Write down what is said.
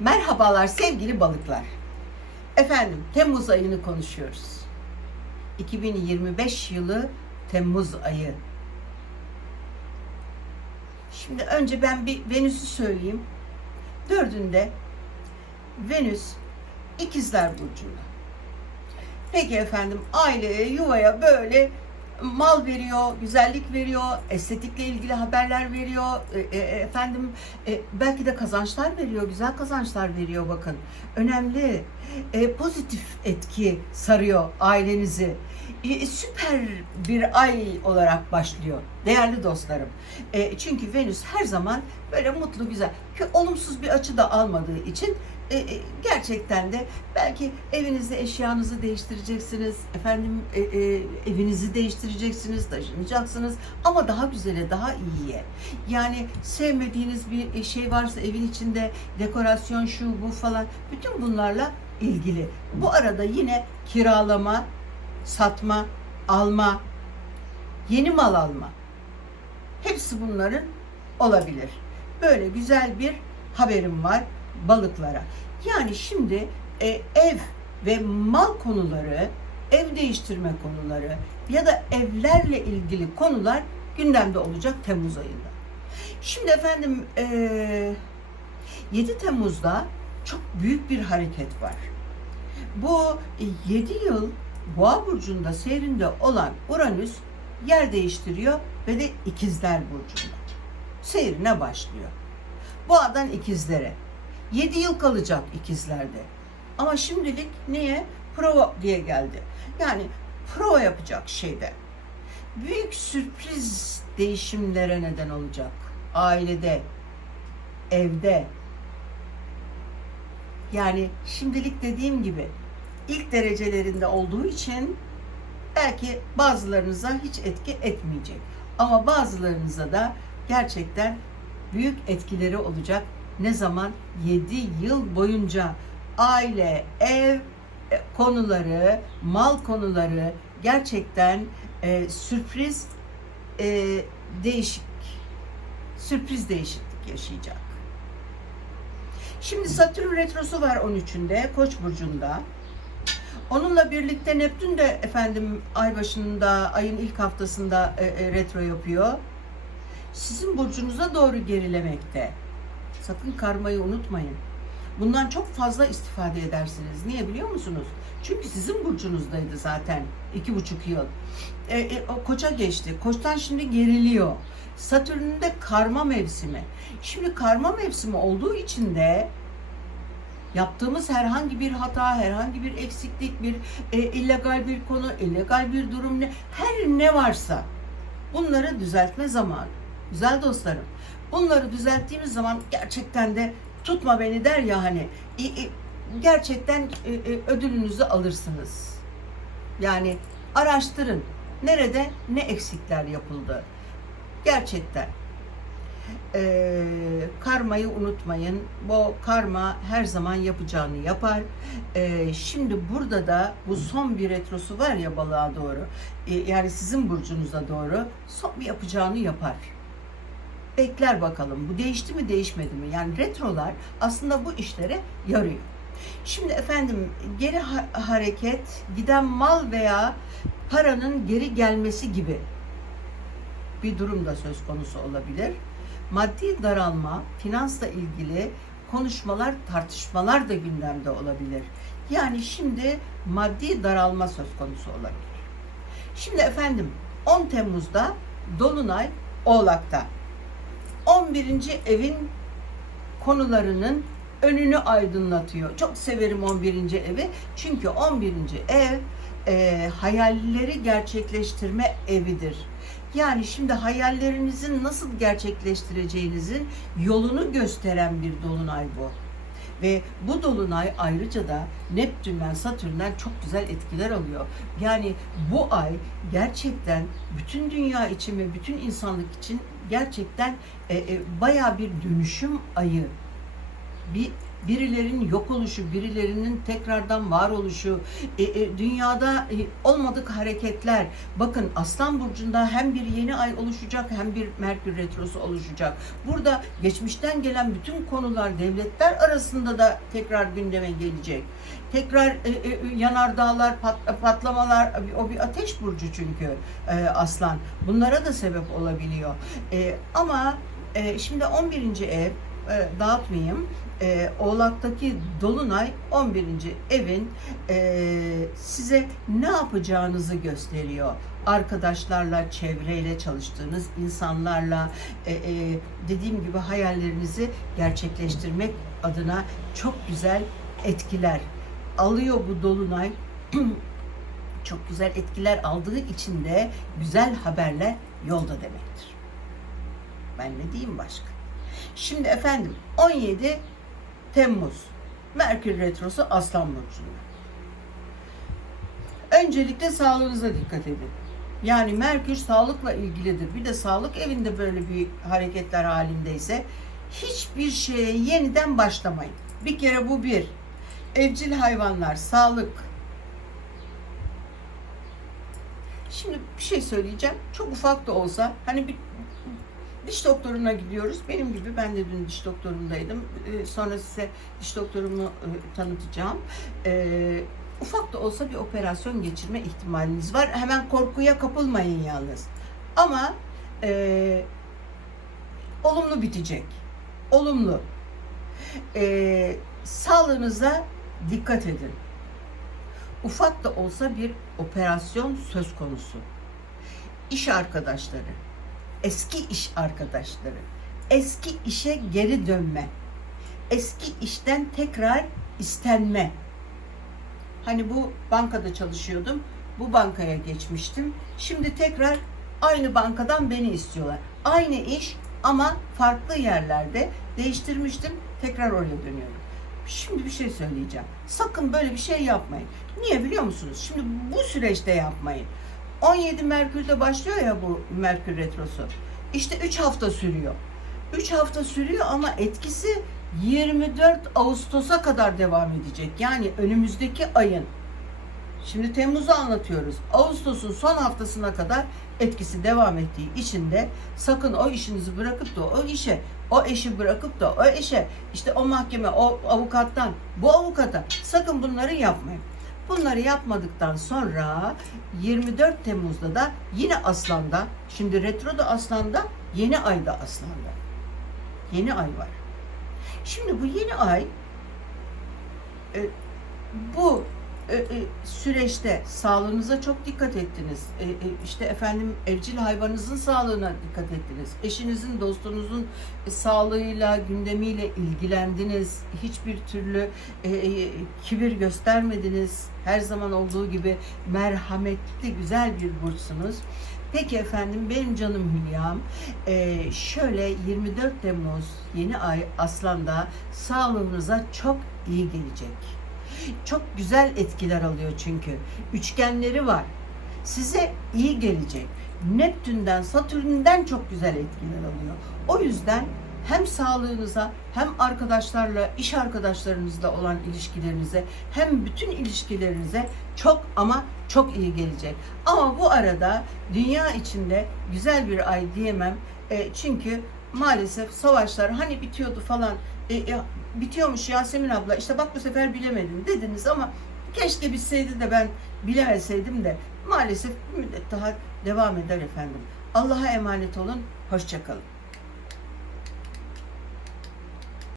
Merhabalar sevgili balıklar. Efendim Temmuz ayını konuşuyoruz. 2025 yılı Temmuz ayı. Şimdi önce ben bir Venüs'ü söyleyeyim. Dördünde Venüs İkizler Burcu'nda. Peki efendim aileye, yuvaya böyle mal veriyor, güzellik veriyor, estetikle ilgili haberler veriyor, e, e, efendim e, belki de kazançlar veriyor, güzel kazançlar veriyor bakın. Önemli, e, pozitif etki sarıyor ailenizi. E, süper bir ay olarak başlıyor değerli dostlarım. E, çünkü Venüs her zaman böyle mutlu, güzel, olumsuz bir açı da almadığı için e, e, gerçekten de belki evinizde eşyanızı değiştireceksiniz, efendim e, e, evinizi değiştireceksiniz, taşınacaksınız ama daha güzele, daha iyiye. Yani sevmediğiniz bir şey varsa evin içinde dekorasyon şu bu falan bütün bunlarla ilgili. Bu arada yine kiralama, satma, alma, yeni mal alma. Hepsi bunların olabilir. Böyle güzel bir haberim var balıklara. Yani şimdi e, ev ve mal konuları, ev değiştirme konuları ya da evlerle ilgili konular gündemde olacak Temmuz ayında. Şimdi efendim e, 7 Temmuz'da çok büyük bir hareket var. Bu 7 yıl Boğa burcunda seyrinde olan Uranüs yer değiştiriyor ve de İkizler burcunda seyrine başlıyor. Boğadan ikizlere. 7 yıl kalacak ikizlerde. Ama şimdilik niye? Prova diye geldi. Yani prova yapacak şeyde. Büyük sürpriz değişimlere neden olacak. Ailede, evde. Yani şimdilik dediğim gibi ilk derecelerinde olduğu için belki bazılarınıza hiç etki etmeyecek. Ama bazılarınıza da gerçekten büyük etkileri olacak. Ne zaman? 7 yıl boyunca aile, ev e, konuları, mal konuları gerçekten e, sürpriz e, değişik sürpriz değişiklik yaşayacak. Şimdi Satürn retrosu var 13'ünde Koç burcunda. Onunla birlikte Neptün de efendim ay başında, ayın ilk haftasında e, e, retro yapıyor. Sizin burcunuza doğru gerilemekte. Sakın karmayı unutmayın. Bundan çok fazla istifade edersiniz. Niye biliyor musunuz? Çünkü sizin burcunuzdaydı zaten iki buçuk yıl. E, e, o koça geçti. Koçtan şimdi geriliyor. Satürn'ün de karma mevsimi. Şimdi karma mevsimi olduğu için de yaptığımız herhangi bir hata, herhangi bir eksiklik, bir e, illegal bir konu, illegal bir durum ne, her ne varsa bunları düzeltme zamanı. Güzel dostlarım. Bunları düzelttiğimiz zaman gerçekten de tutma beni der ya hani gerçekten e, e, ödülünüzü alırsınız. Yani araştırın. Nerede ne eksikler yapıldı. Gerçekten. Ee, karmayı unutmayın. Bu karma her zaman yapacağını yapar. Ee, şimdi burada da bu son bir retrosu var ya balığa doğru. Ee, yani sizin burcunuza doğru son bir yapacağını yapar. Bekler bakalım. Bu değişti mi değişmedi mi? Yani retrolar aslında bu işlere yarıyor. Şimdi efendim geri ha- hareket giden mal veya paranın geri gelmesi gibi bir durum da söz konusu olabilir. Maddi daralma, finansla ilgili konuşmalar, tartışmalar da gündemde olabilir. Yani şimdi maddi daralma söz konusu olabilir. Şimdi efendim 10 Temmuz'da Dolunay Oğlak'ta. 11. evin konularının önünü aydınlatıyor. Çok severim 11. evi. Çünkü 11. ev e, hayalleri gerçekleştirme evidir. Yani şimdi hayallerinizin nasıl gerçekleştireceğinizin yolunu gösteren bir dolunay bu. Ve bu dolunay ayrıca da Neptün'den, Satürn'den çok güzel etkiler alıyor. Yani bu ay gerçekten bütün dünya için ve bütün insanlık için gerçekten e, e, bayağı bir dönüşüm ayı. Bir birilerinin yok oluşu, birilerinin tekrardan var oluşu, e, e, dünyada e, olmadık hareketler. Bakın Aslan Burcu'nda hem bir yeni ay oluşacak hem bir Merkür Retrosu oluşacak. Burada geçmişten gelen bütün konular devletler arasında da tekrar gündeme gelecek. Tekrar e, e, yanardağlar, pat- patlamalar, o bir ateş burcu çünkü e, Aslan. Bunlara da sebep olabiliyor. E, ama e, şimdi 11. ev, e, dağıtmayayım. E, Oğlak'taki Dolunay 11. evin e, size ne yapacağınızı gösteriyor. Arkadaşlarla, çevreyle çalıştığınız insanlarla e, e, dediğim gibi hayallerinizi gerçekleştirmek adına çok güzel etkiler alıyor bu Dolunay. çok güzel etkiler aldığı için de güzel haberler yolda demektir. Ben ne diyeyim başka? Şimdi efendim 17 Temmuz Merkür Retrosu Aslan Burcu'nda. Öncelikle sağlığınıza dikkat edin. Yani Merkür sağlıkla ilgilidir. Bir de sağlık evinde böyle bir hareketler halindeyse hiçbir şeye yeniden başlamayın. Bir kere bu bir. Evcil hayvanlar, sağlık. Şimdi bir şey söyleyeceğim. Çok ufak da olsa hani bir diş doktoruna gidiyoruz. Benim gibi ben de dün diş doktorundaydım. Ee, sonra size diş doktorumu e, tanıtacağım. Ee, ufak da olsa bir operasyon geçirme ihtimaliniz var. Hemen korkuya kapılmayın yalnız. Ama e, olumlu bitecek. Olumlu. E, sağlığınıza dikkat edin. Ufak da olsa bir operasyon söz konusu. İş arkadaşları, eski iş arkadaşları, eski işe geri dönme, eski işten tekrar istenme. Hani bu bankada çalışıyordum, bu bankaya geçmiştim. Şimdi tekrar aynı bankadan beni istiyorlar. Aynı iş ama farklı yerlerde değiştirmiştim, tekrar oraya dönüyorum. Şimdi bir şey söyleyeceğim. Sakın böyle bir şey yapmayın. Niye biliyor musunuz? Şimdi bu süreçte yapmayın. 17 Merkür'de başlıyor ya bu Merkür Retrosu. İşte 3 hafta sürüyor. 3 hafta sürüyor ama etkisi 24 Ağustos'a kadar devam edecek. Yani önümüzdeki ayın Şimdi Temmuz'u anlatıyoruz. Ağustos'un son haftasına kadar etkisi devam ettiği için de sakın o işinizi bırakıp da o işe, o eşi bırakıp da o eşe, işte o mahkeme, o avukattan, bu avukata sakın bunları yapmayın. Bunları yapmadıktan sonra 24 Temmuz'da da yine Aslan'da, şimdi retro da Aslan'da, yeni ay da Aslan'da. Yeni ay var. Şimdi bu yeni ay e, bu süreçte sağlığınıza çok dikkat ettiniz. E, e, işte efendim evcil hayvanınızın sağlığına dikkat ettiniz. Eşinizin, dostunuzun e, sağlığıyla, gündemiyle ilgilendiniz. Hiçbir türlü e, e, kibir göstermediniz. Her zaman olduğu gibi merhametli, güzel bir burçsunuz. Peki efendim benim canım Hülya'm e, şöyle 24 Temmuz yeni ay Aslan'da sağlığınıza çok iyi gelecek. Çok güzel etkiler alıyor çünkü. Üçgenleri var. Size iyi gelecek. Neptün'den, Satürn'den çok güzel etkiler alıyor. O yüzden hem sağlığınıza hem arkadaşlarla, iş arkadaşlarınızla olan ilişkilerinize hem bütün ilişkilerinize çok ama çok iyi gelecek. Ama bu arada dünya içinde güzel bir ay diyemem. E, çünkü maalesef savaşlar hani bitiyordu falan e, e, bitiyormuş Yasemin abla işte bak bu sefer bilemedim dediniz ama keşke bitseydi de ben bilemeseydim de maalesef bir müddet daha devam eder efendim. Allah'a emanet olun, hoşçakalın.